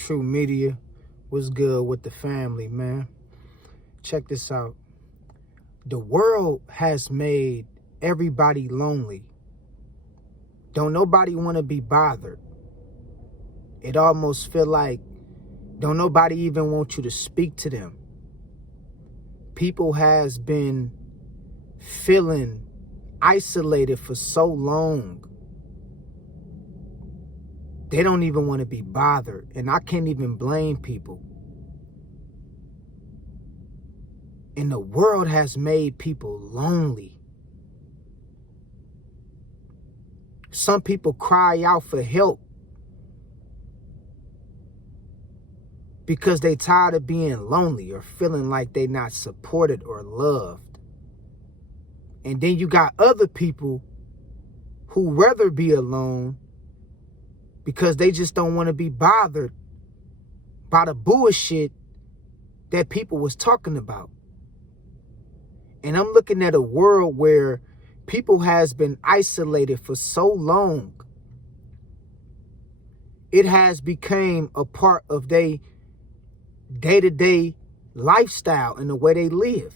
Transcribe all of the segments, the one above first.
True Media. What's good with the family, man? Check this out. The world has made everybody lonely. Don't nobody want to be bothered. It almost feel like don't nobody even want you to speak to them. People has been feeling isolated for so long. They don't even want to be bothered. And I can't even blame people. And the world has made people lonely. Some people cry out for help because they tired of being lonely or feeling like they're not supported or loved. And then you got other people who rather be alone because they just don't want to be bothered by the bullshit that people was talking about. And I'm looking at a world where people has been isolated for so long. It has become a part of their day-to-day lifestyle and the way they live.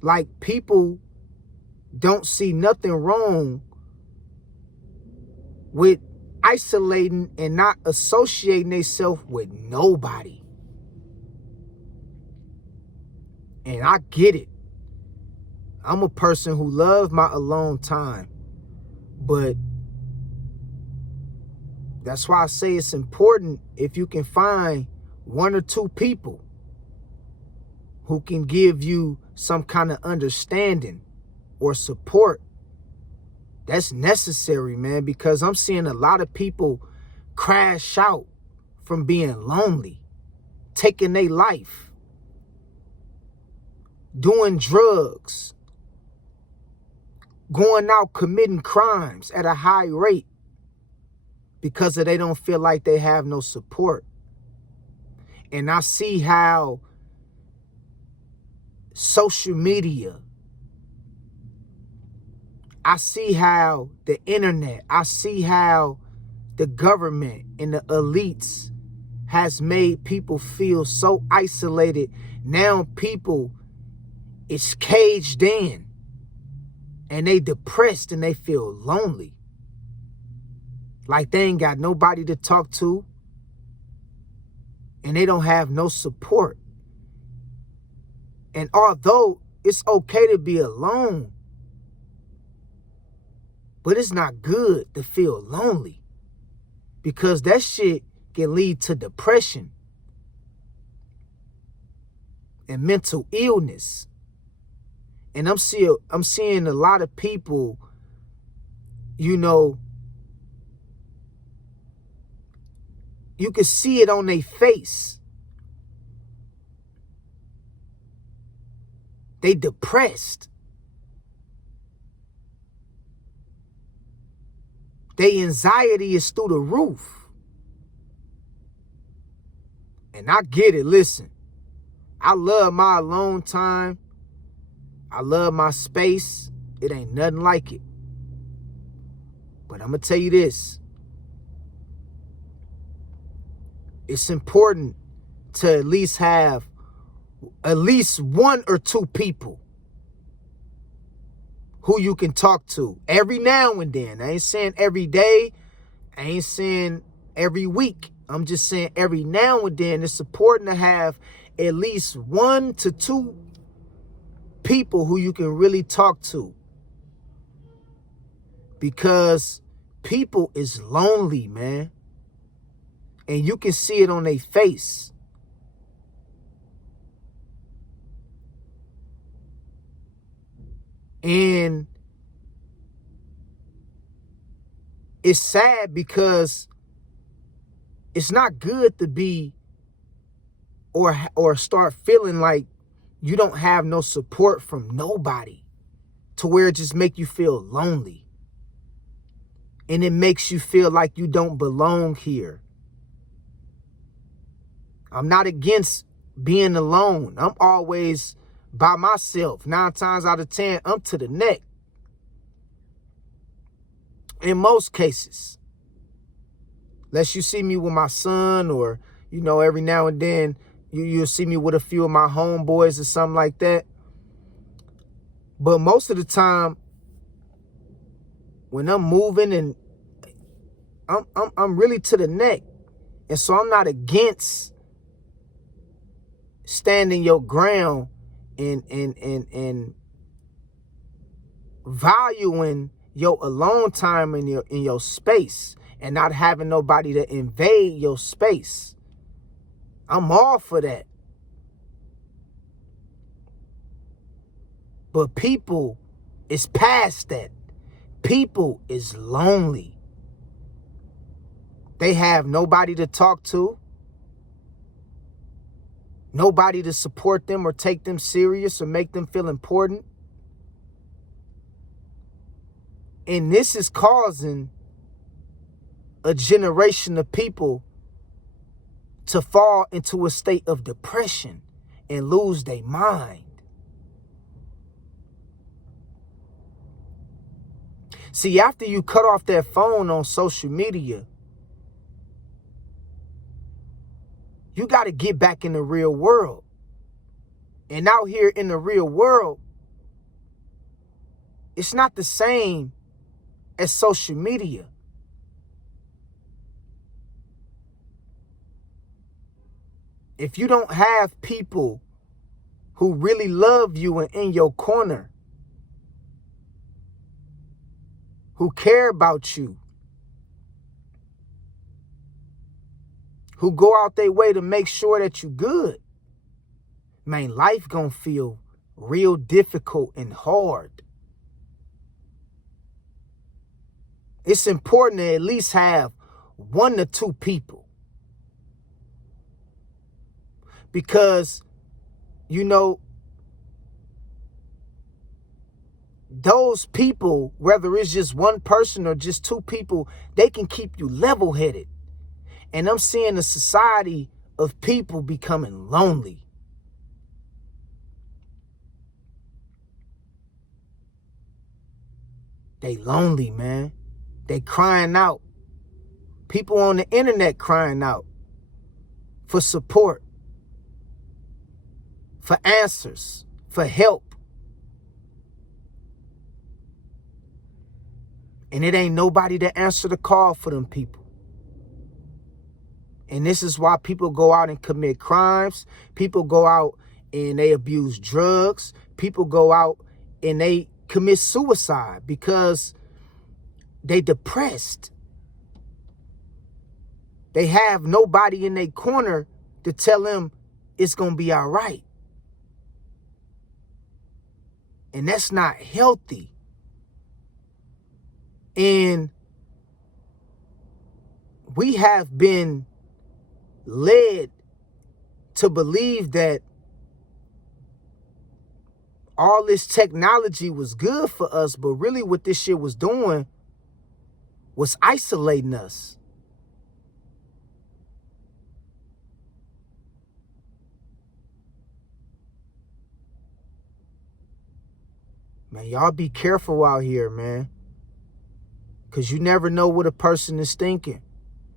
Like, people don't see nothing wrong with isolating and not associating themselves with nobody. And I get it. I'm a person who loves my alone time. But that's why I say it's important if you can find one or two people who can give you some kind of understanding or support. That's necessary, man, because I'm seeing a lot of people crash out from being lonely, taking their life, doing drugs, going out committing crimes at a high rate because they don't feel like they have no support. And I see how social media, I see how the internet, I see how the government and the elites has made people feel so isolated. Now people is caged in and they depressed and they feel lonely. Like they ain't got nobody to talk to and they don't have no support. And although it's okay to be alone, but it's not good to feel lonely because that shit can lead to depression and mental illness. And I'm seeing a lot of people, you know, you can see it on their face. They depressed. Their anxiety is through the roof. And I get it. Listen, I love my alone time. I love my space. It ain't nothing like it. But I'm going to tell you this. It's important to at least have at least one or two people who you can talk to every now and then. I ain't saying every day. I ain't saying every week. I'm just saying every now and then. It's important to have at least 1 to 2 people who you can really talk to. Because people is lonely, man. And you can see it on their face. And it's sad because it's not good to be or start feeling like you don't have no support from nobody to where it just make you feel lonely. And it makes you feel like you don't belong here. I'm not against being alone. I'm always by myself. 9 times out of 10, I'm to the neck. In most cases. Unless you see me with my son, or, every now and then you'll see me with a few of my homeboys or something like that. But most of the time, when I'm moving, and I'm really to the neck. And so I'm not against standing your ground and valuing your alone time in your space, and not having nobody to invade your space. I'm all for that. But people is past that. People is lonely. They have nobody to talk to, nobody to support them or take them serious or make them feel important. And this is causing a generation of people to fall into a state of depression and lose their mind. See, after you cut off that phone on social media, you got to get back in the real world. And out here in the real world, it's not the same as social media. If you don't have people who really love you and in your corner, who care about you, who go out their way to make sure that you good, man, life gonna feel real difficult and hard. It's important to at least have 1 to 2 people. Because, those people, whether it's just one person or just 2 people, they can keep you level-headed. And I'm seeing a society of people becoming lonely. They lonely, man. They crying out. People on the internet crying out for support, for answers, for help. And it ain't nobody to answer the call for them people. And this is why people go out and commit crimes. People go out and they abuse drugs. People go out and they commit suicide because they depressed. They have nobody in their corner to tell them it's going to be all right. And that's not healthy. And we have been led to believe that all this technology was good for us, but really what this shit was doing was isolating us. Man, y'all be careful out here, man. Because you never know what a person is thinking.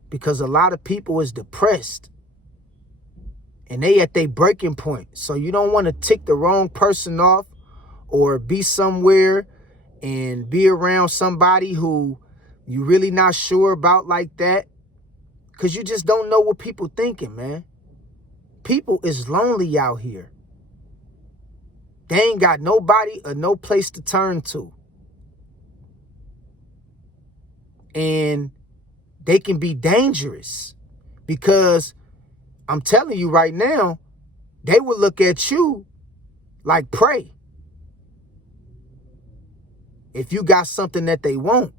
Because a lot of people is depressed. And they at their breaking point. So you don't want to tick the wrong person off or be somewhere and be around somebody who you really not sure about like that. Because you just don't know what people thinking, man. People is lonely out here. They ain't got nobody or no place to turn to. And they can be dangerous because I'm telling you right now, they will look at you like prey if you got something that they want.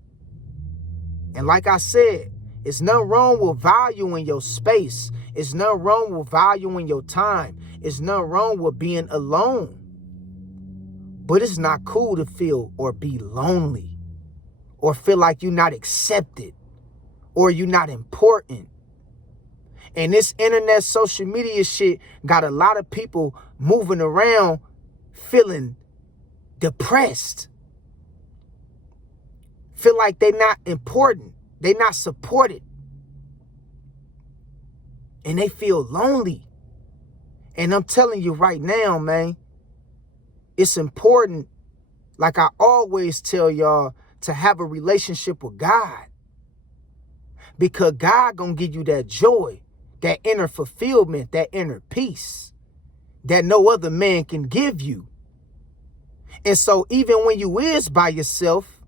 And like I said, it's nothing wrong with valuing your space. It's nothing wrong with valuing your time. It's nothing wrong with being alone. But it's not cool to feel or be lonely or feel like you're not accepted or you're not important. And this internet social media shit got a lot of people moving around feeling depressed. Feel like they're not important. They're not supported. and they feel lonely. And I'm telling you right now, man, it's important, like I always tell y'all, to have a relationship with God. Because God gonna give you that joy, that inner fulfillment, that inner peace that no other man can give you. And so even when you is by yourself,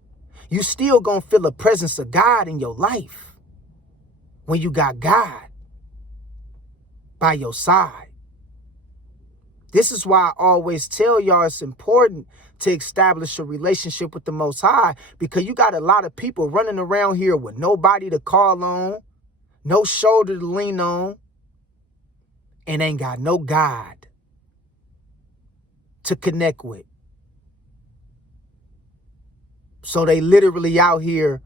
you still gonna feel the presence of God in your life when you got God by your side. This is why I always tell y'all it's important to establish a relationship with the Most High, because you got a lot of people running around here with nobody to call on, no shoulder to lean on, and ain't got no God to connect with. So they literally out here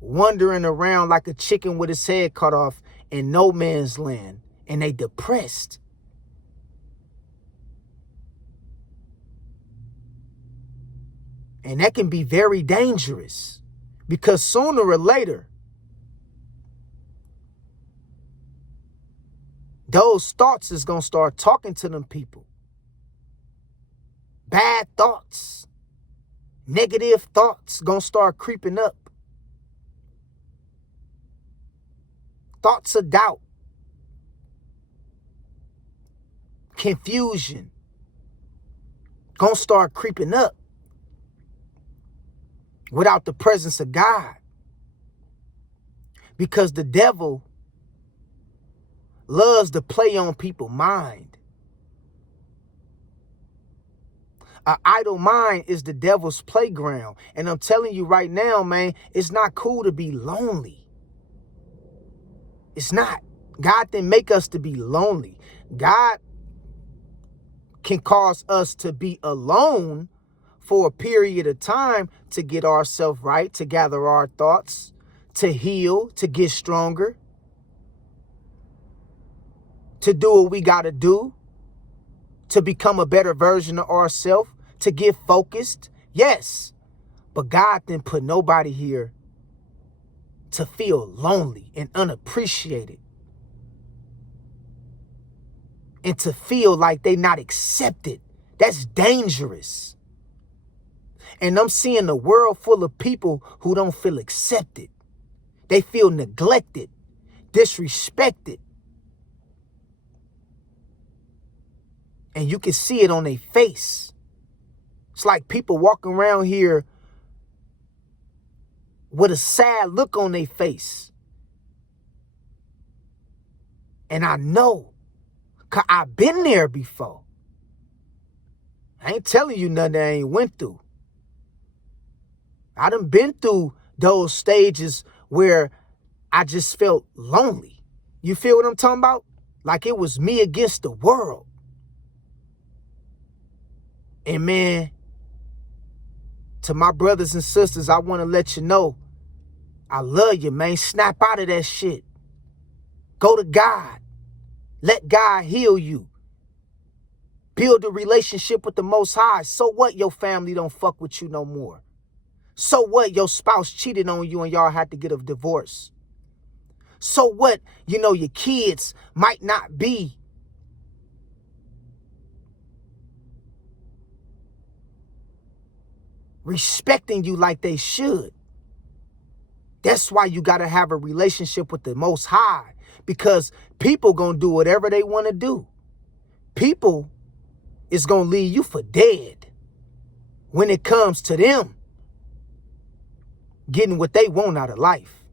wandering around like a chicken with its head cut off in no man's land, and they depressed. And that can be very dangerous, because sooner or later, those thoughts is going to start talking to them people. Bad thoughts, negative thoughts going to start creeping up. Thoughts of doubt, confusion, going to start creeping up without the presence of God. Because the devil loves to play on people's mind. An idle mind is the devil's playground. And I'm telling you right now, man, it's not cool to be lonely. It's not. God didn't make us to be lonely. God can cause us to be alone for a period of time to get ourselves right, to gather our thoughts, to heal, to get stronger, to do what we got to do, to become a better version of ourselves, to get focused. Yes, but God didn't put nobody here to feel lonely and unappreciated, and to feel like they not accepted. That's dangerous. And I'm seeing a world full of people who don't feel accepted. They feel neglected, disrespected. And you can see it on their face. It's like people walking around here with a sad look on their face. And I know, because I've been there before. I ain't telling you nothing I ain't went through. I done been through those stages where I just felt lonely. You feel what I'm talking about? Like it was me against the world. And man, to my brothers and sisters, I want to let you know, I love you, man. Snap out of that shit. Go to God. Let God heal you. Build a relationship with the Most High. So what your family don't fuck with you no more? So what your spouse cheated on you and y'all had to get a divorce? So what, your kids might not be respecting you like they should. That's why you got to have a relationship with the Most High, because people going to do whatever they want to do. People is going to leave you for dead when it comes to them getting what they want out of life.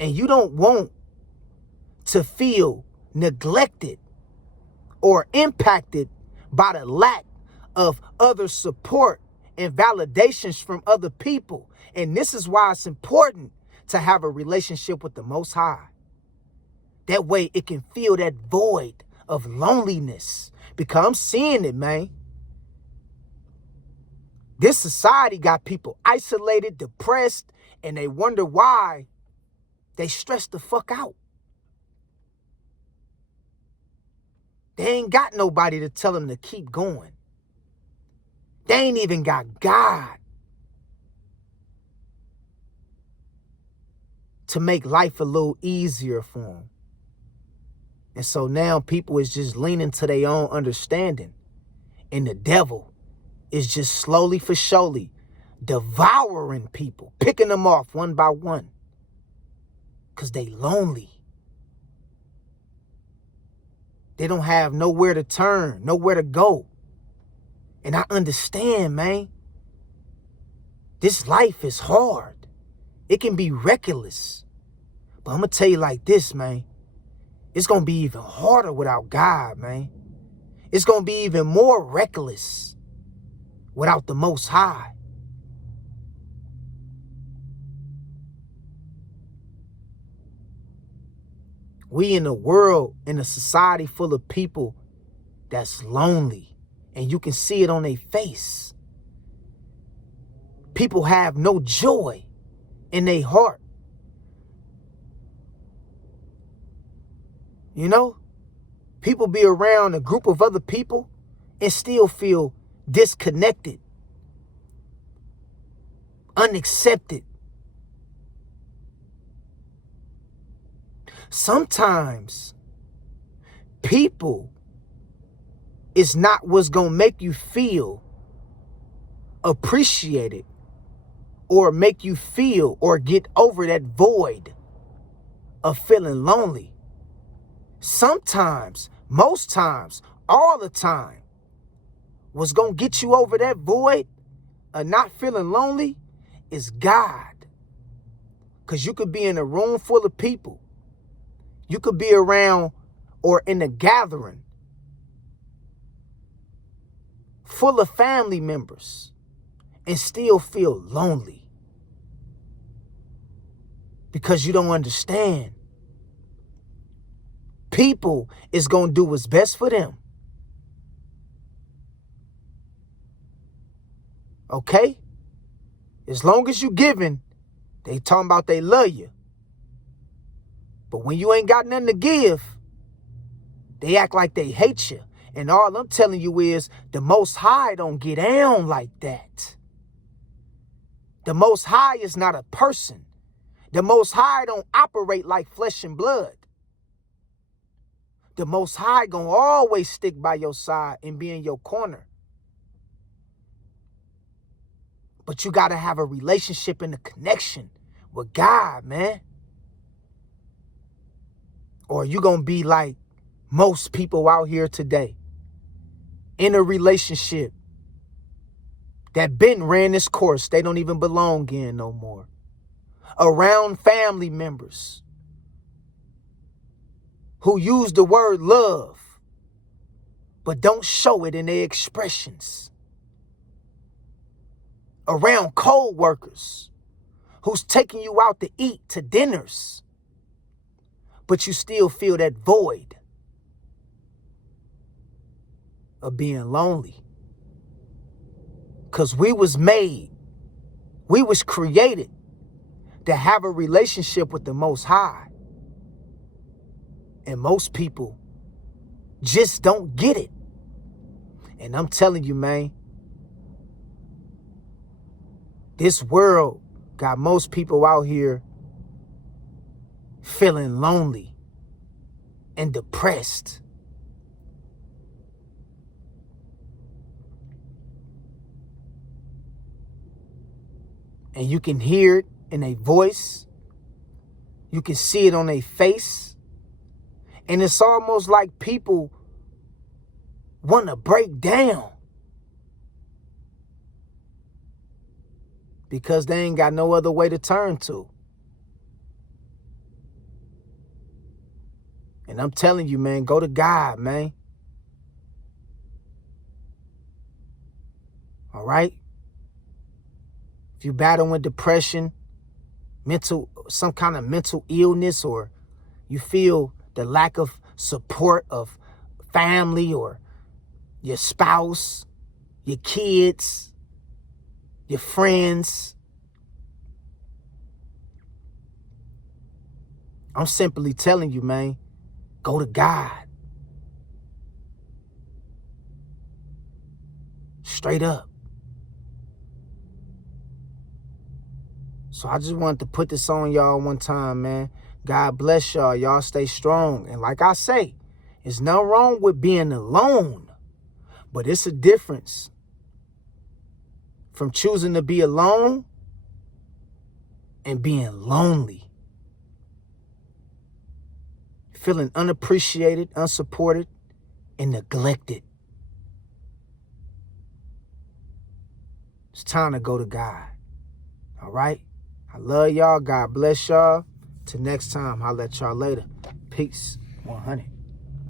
And you don't want to feel neglected or impacted by the lack of other support and validations from other people. And this is why it's important to have a relationship with the Most High. That way it can fill that void of loneliness, because I'm seeing it, man. This society got people isolated, depressed, and they wonder why they stress the fuck out. They ain't got nobody to tell them to keep going. They ain't even got God to make life a little easier for them. And so now people is just leaning to their own understanding. And the devil is just slowly for surely devouring people, picking them off one by one. Because they lonely. They don't have nowhere to turn, nowhere to go. And I understand, man. This life is hard. It can be reckless. But I'm going to tell you like this, man. It's going to be even harder without God, man. It's going to be even more reckless without the Most High. We in a world, in a society full of people that's lonely. And you can see it on their face. People have no joy in their heart. You know? People be around a group of other people and still feel disconnected, unaccepted. Sometimes people is not what's going to make you feel appreciated or make you feel or get over that void of feeling lonely. Sometimes, most times, all the time, what's going to get you over that void of not feeling lonely is God. Because you could be in a room full of people. You could be around or in a gathering full of family members and still feel lonely because you don't understand. People is going to do what's best for them. Okay? As long as you giving, they talking about they love you. But when you ain't got nothing to give, they act like they hate you. And all I'm telling you is the Most High don't get down like that. The Most High is not a person. The Most High don't operate like flesh and blood. The Most High gonna always stick by your side and be in your corner. But you gotta have a relationship and a connection with God, man. Or you gonna be like most people out here today. In a relationship that been ran its course, they don't even belong in no more. Around family members who use the word love, but don't show it in their expressions. Around co-workers who's taking you out to eat to dinners, but you still feel that void of being lonely. Because we was created to have a relationship with the Most High. And most people just don't get it. And I'm telling you, man, this world got most people out here feeling lonely and depressed. And you can hear it in their voice. You can see it on their face. And it's almost like people want to break down because they ain't got no other way to turn to. And I'm telling you, man, go to God, man. All right? If you're battling with depression, some kind of mental illness, or you feel the lack of support of family or your spouse, your kids, your friends, I'm simply telling you, man, go to God. Straight up. So I just wanted to put this on y'all one time, man. God bless y'all. Y'all stay strong. And like I say, There's nothing wrong with being alone, but it's a difference from choosing to be alone and being lonely. Feeling unappreciated, unsupported, and neglected. It's time to go to God. All right? I love y'all. God bless y'all. Till next time, I'll let y'all later. Peace. 100.